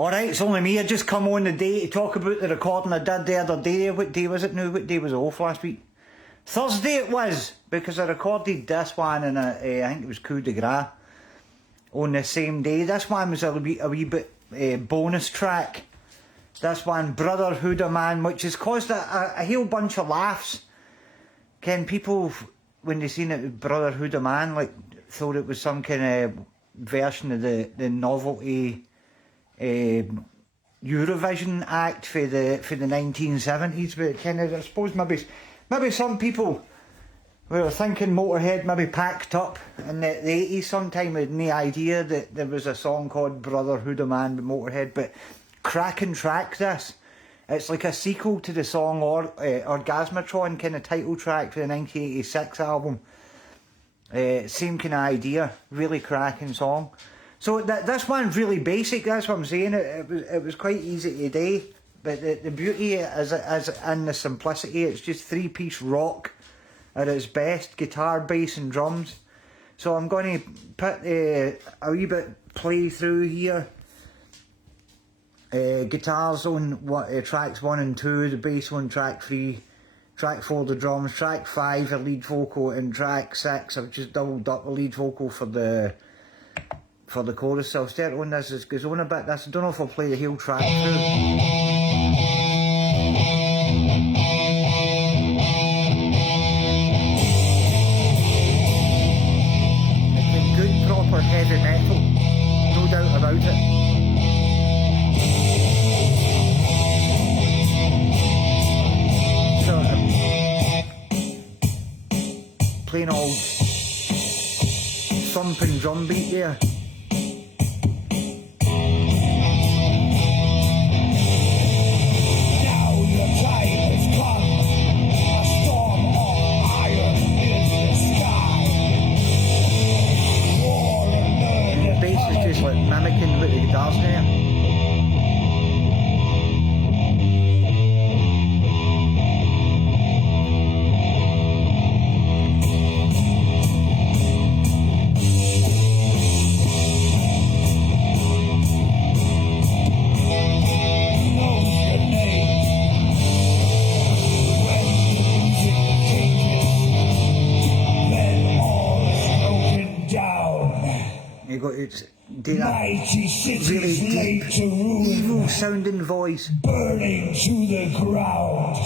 Alright, it's only me. I just come on the day to talk about the recording I did the other day. What day was it now? What day was it off last week? Thursday it was, because I recorded this one and I think it was Coup de Grace on the same day. This one was a wee bit bonus track. This one, Brotherhood of Man, which has caused a whole bunch of laughs. Ken, people, when they seen it, Brotherhood of Man, like, thought it was some kind of version of the novelty Eurovision act for the 1970s, but kind of, I suppose maybe some people were thinking Motörhead maybe packed up in the 80s sometime, had no idea that there was a song called Brotherhood of Man with Motörhead. But cracking track this. It's like a sequel to the song Orgasmatron, kind of title track for the 1986 album. Same kind of idea, really cracking song. So this one's really basic, that's what I'm saying. It was quite easy to do, but the beauty is in the simplicity. It's just three-piece rock at its best, guitar, bass and drums. So I'm going to put a wee bit play through here. Guitars on tracks 1 and 2, the bass on track 3, track 4 the drums, track 5 the lead vocal, and track 6 I've just doubled up the lead vocal for the chorus. So I'll start on this, it goes on a bit. This, I don't know if I'll play the whole track through. It's good proper heavy metal, no doubt about it. So plain old thumping drum beat there. Mimicking what the guitars there. You got to do that really deep, evil sounding voice. Burning to the ground.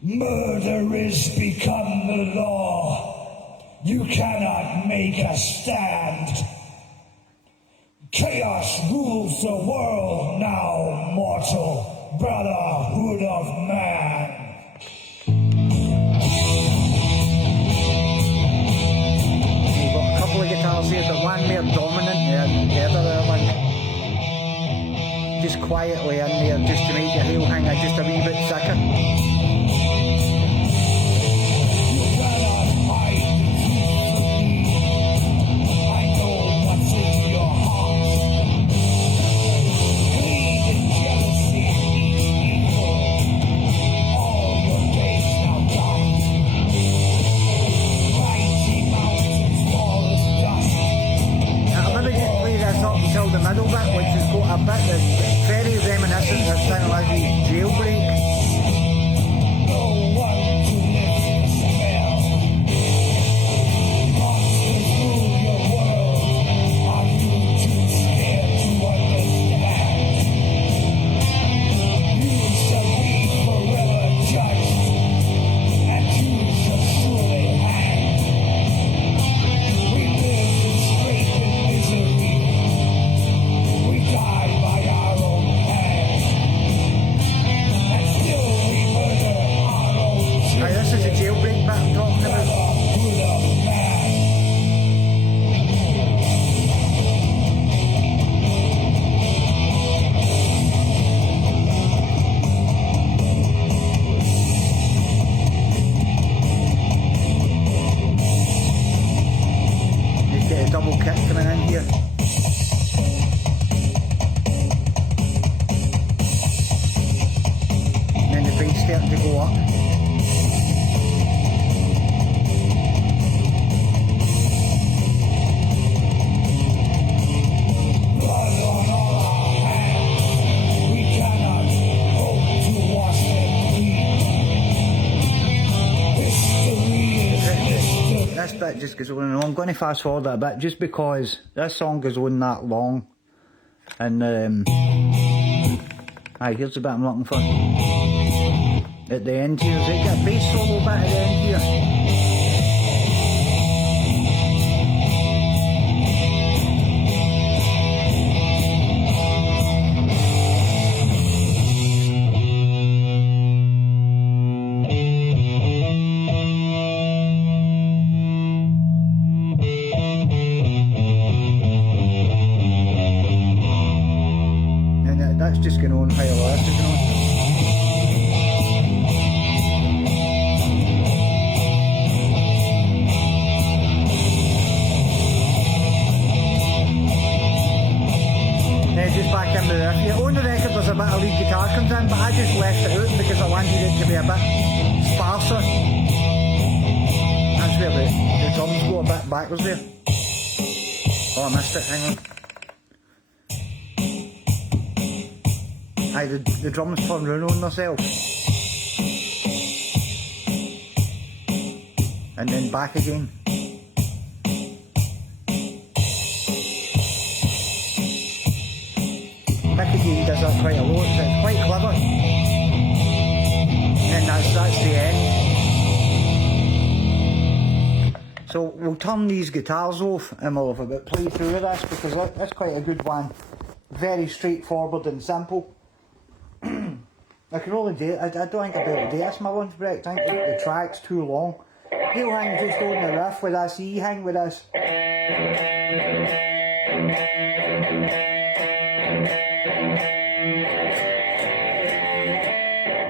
Murder is become the law. You cannot make a stand. Chaos rules the world now, mortal. Brotherhood of Man. Guitars here, but one more dominant than the other one. Just quietly in there, just to make the whole thing just a wee bit thicker. Until the middle bit, which has got a bit that's very reminiscent of something like the Jailbreak. No one to lift the smell. Monsters rule your world. Are you too scared to understand? You shall be forever judged, and you shall surely hang. We live in straight misery. Die by our own hand, and still we murder our own children. Aye, this is the Jailbreak bit I'm talking about. Brotherhood of Man. Just get a double kick coming in here. Starting to go up. this bit just goes on and on. I'm going to fast forward that bit just because this song goes on that long. And, aye, here's the bit I'm looking for. At the end here, they get a bass solo bit at the end here. That's just going on while the rest is going on. Just back into the riff. On the record there's a bit of lead guitar comes in, but I just left it out because I wanted it to be a bit sparser. That's where the drums go a bit backwards there. Oh, I missed it, hang on. Aye, the drums turn round on themselves. And then back again. Mickey does that quite a lot, it's quite clever. And that's the end. So we'll turn these guitars off and we'll have a bit play through this because that's quite a good one. Very straightforward and simple. I can only do it, I don't think I'll be able to do this my lunch break. I think the track's too long. He'll hang just on the riff with this, he hang with this.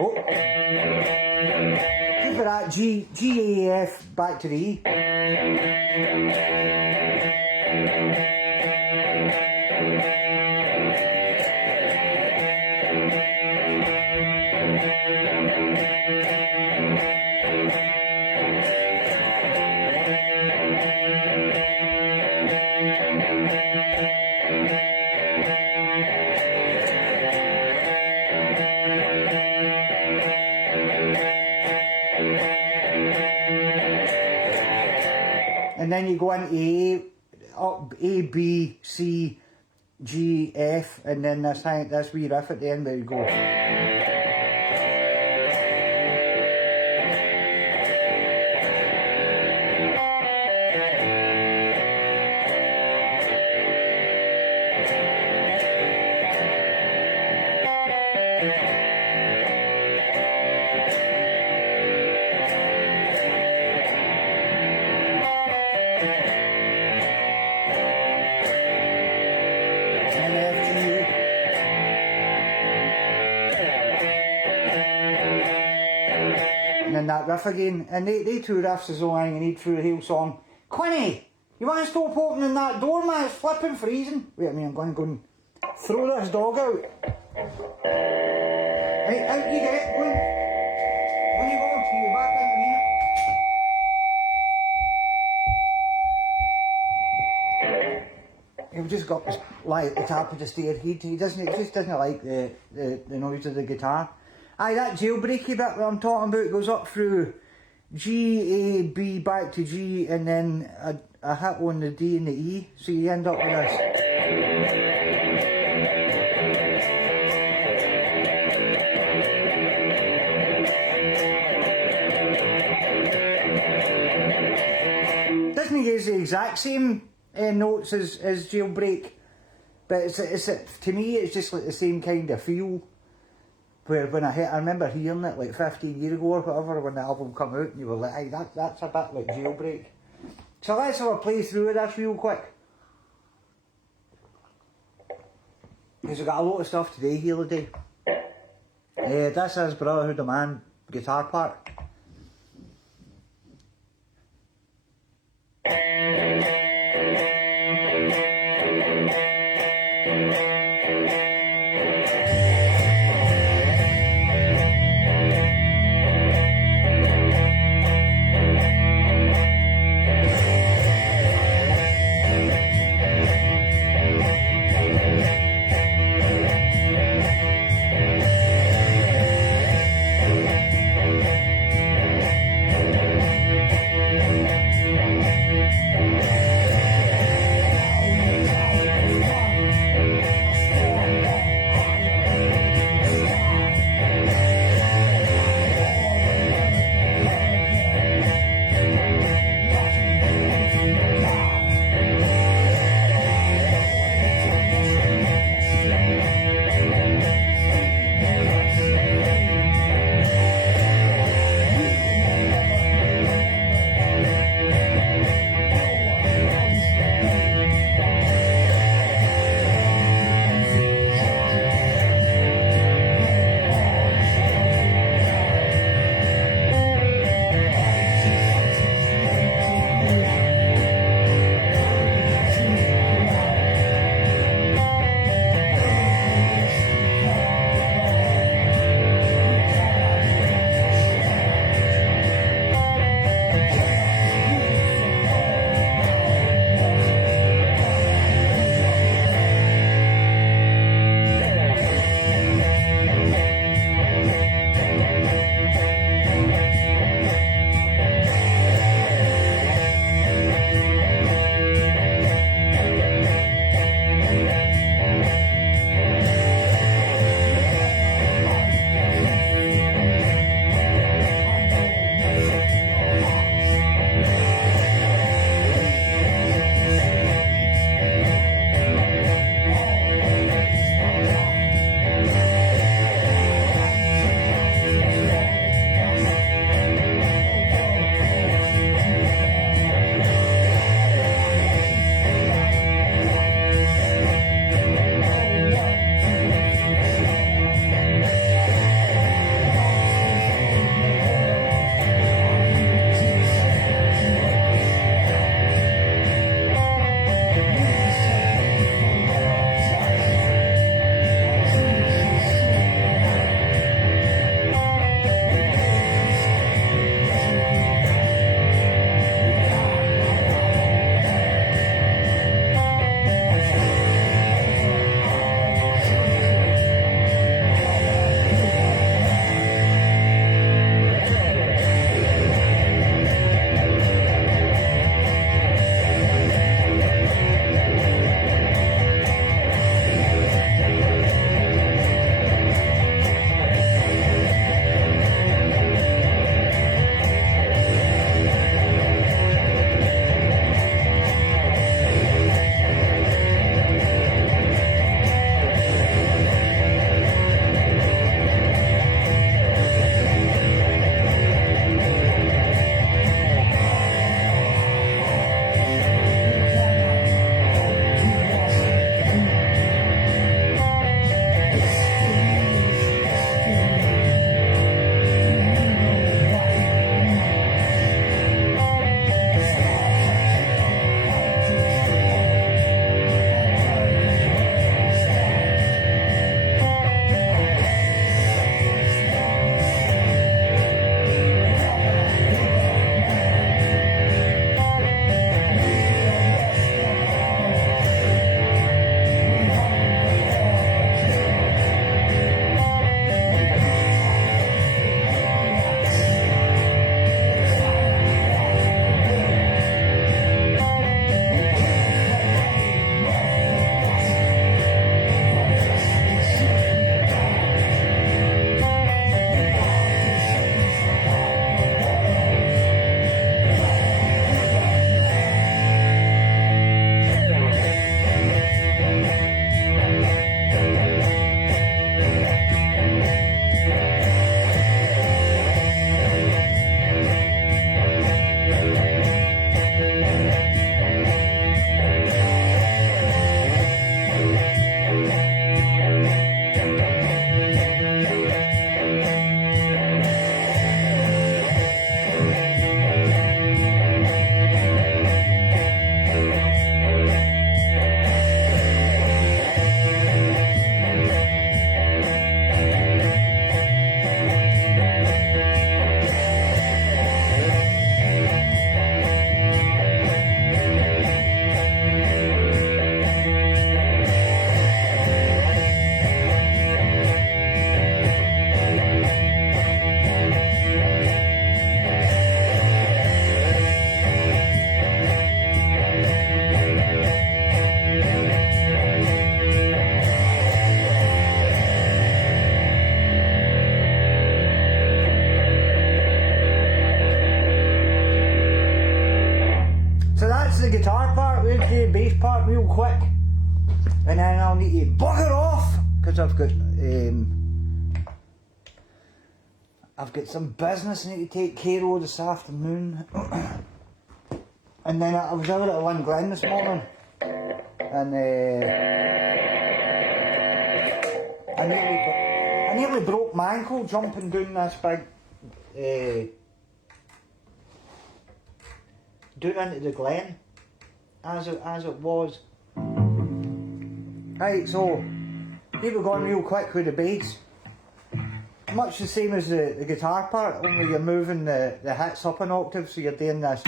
Oh. Keep it at G, A, F, back to the E. And then you go into A, B, C, G, F, and then this wee riff at the end, there you go. And then that riff again, and they two riffs is all I need through the whole song. Quinny, you want to stop opening that door, man? It's flipping freezing. Wait a minute, I'm going to go and throw this dog out. Right, out you get, go on. When you go, you're back in here. He'll just got lie at the top of the stair. He just doesn't like the noise of the guitar. Aye, that jailbreaky bit that I'm talking about goes up through G, A, B, back to G, and then a hit on the D and the E, so you end up with this. Doesn't use the exact same notes as Jailbreak, but it's to me it's just like the same kind of feel. Where when I remember hearing it like 15 years ago or whatever when the album came out and you were like, hey, that's a bit like Jailbreak. So let's have a play through of this real quick. Because we've got a lot of stuff today here today. This is Brotherhood of Man guitar part. the guitar part, we'll do the bass part real quick. And then I'll need to bugger off, because I've got some business I need to take care of this afternoon. And then I was over at Lynn Glen this morning, and I nearly broke my ankle jumping down this big, down into the glen, as it was. Right, so we were going real quick with the bass. Much the same as the guitar part, only you're moving the hits up an octave, so you're doing this.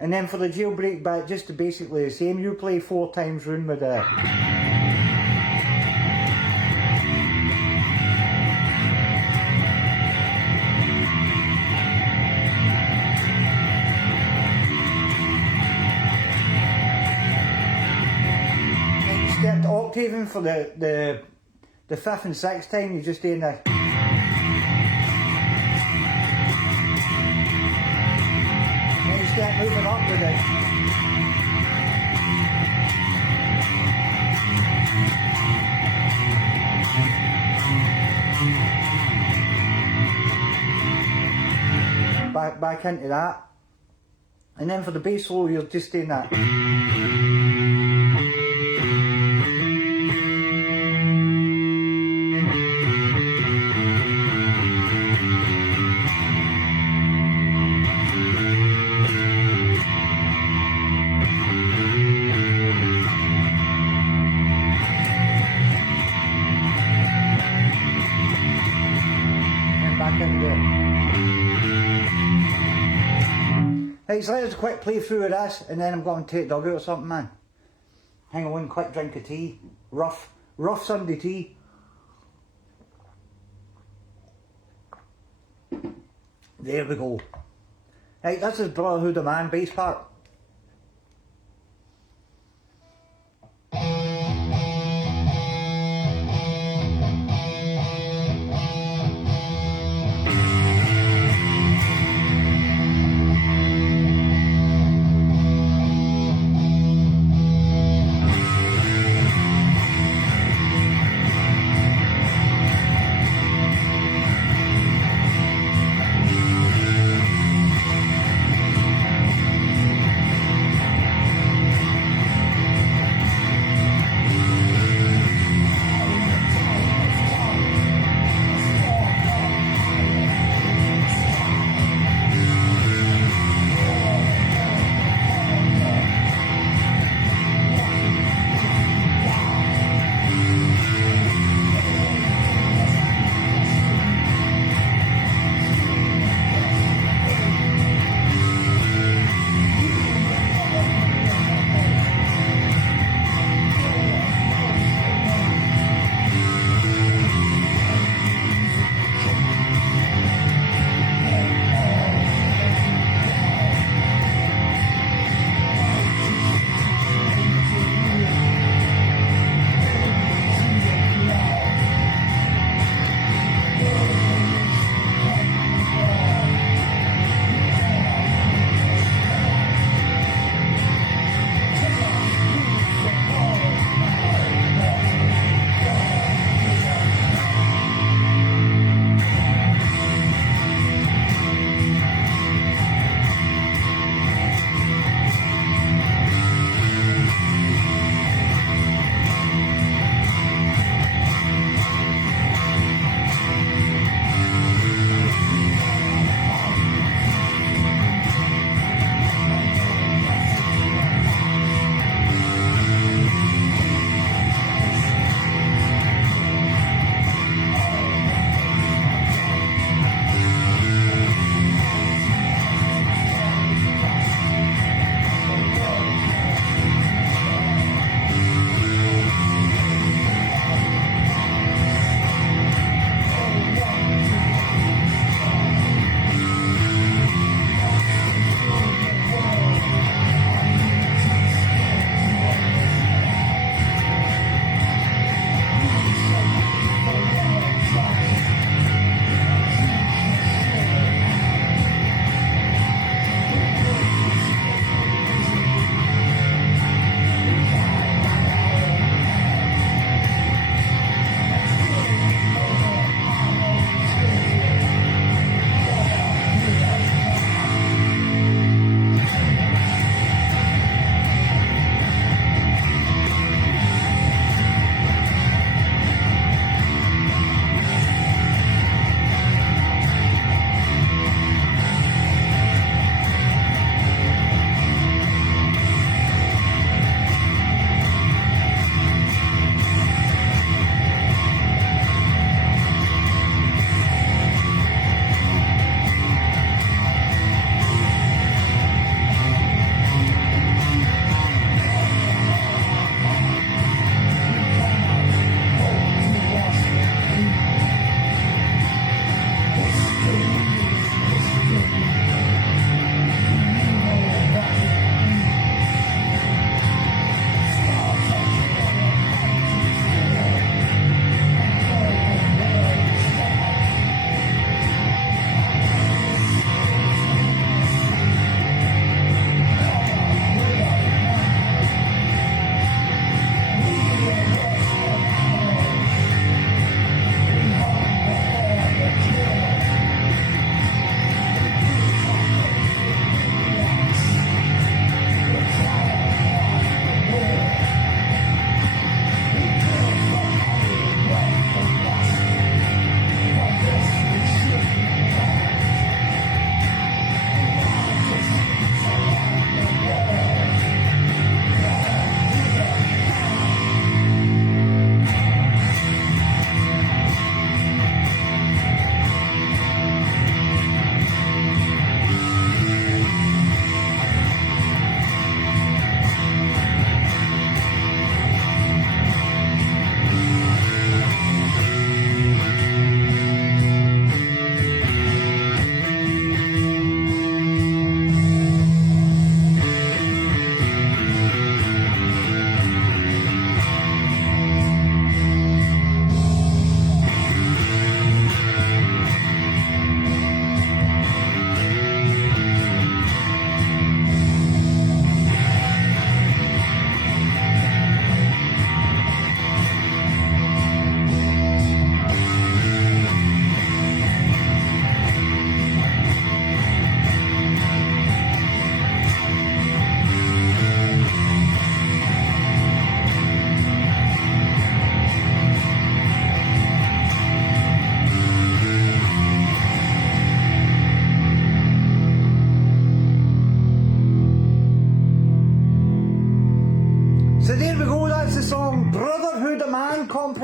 And then for the jailbreak back, just to basically the same, you play 4 times round with the... Step to octaving for the 5th and 6th time, you're just doing this. Start moving up with it. Back into that. And then for the bass solo, you're just doing that. Right, so let's quick play through of this, and then I'm going to take dog out or something, man. Hang on, one quick drink of tea. Rough Sunday tea. There we go. Right, this is Brotherhood of Man bass part.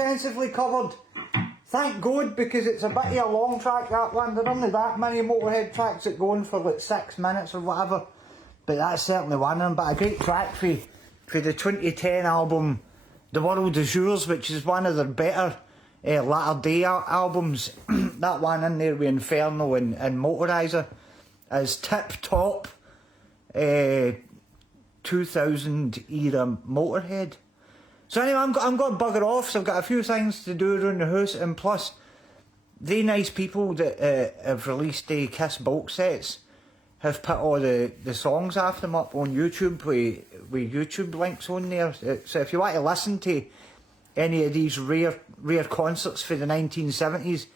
comprehensively covered. Thank God, because it's a bit of a long track, that one. There aren't that many Motörhead tracks that go on for like 6 minutes or whatever. But that's certainly one of them. But a great track for the 2010 album, The World Is Yours, which is one of their better latter day albums. That one in there with Inferno and Motorizer is tip top 2000 era Motörhead. So anyway, I'm going to bugger off, so I've got a few things to do around the house, and plus, they nice people that have released the Kiss box sets have put all the songs after them up on YouTube with YouTube links on there. So if you want to listen to any of these rare concerts for the 1970s,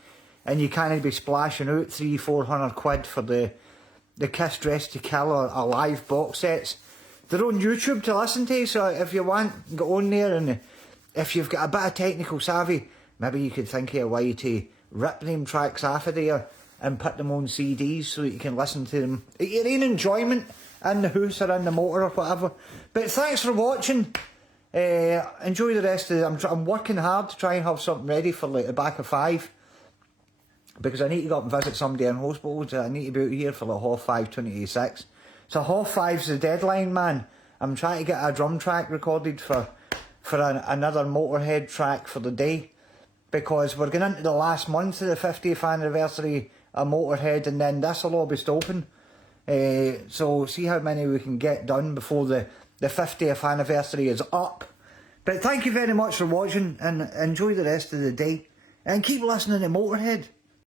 and you can't be splashing out 300-400 quid for the Kiss Dressed to Kill or live box sets, they're on YouTube to listen to. So if you want, go on there, and if you've got a bit of technical savvy, maybe you could think of a way to rip them tracks off of there and put them on CDs so that you can listen to them at your own enjoyment in the house or in the motor or whatever. But thanks for watching. Enjoy the rest of it. I'm working hard to try and have something ready for like the back of 5, because I need to go up and visit somebody in hospital. I need to be out here for like 5:20 So 5:30's the deadline, man. I'm trying to get a drum track recorded for another Motörhead track for the day, because we're going into the last month of the 50th anniversary of Motörhead, and then this will all be stopping. So see how many we can get done before the 50th anniversary is up. But thank you very much for watching, and enjoy the rest of the day, and keep listening to Motörhead.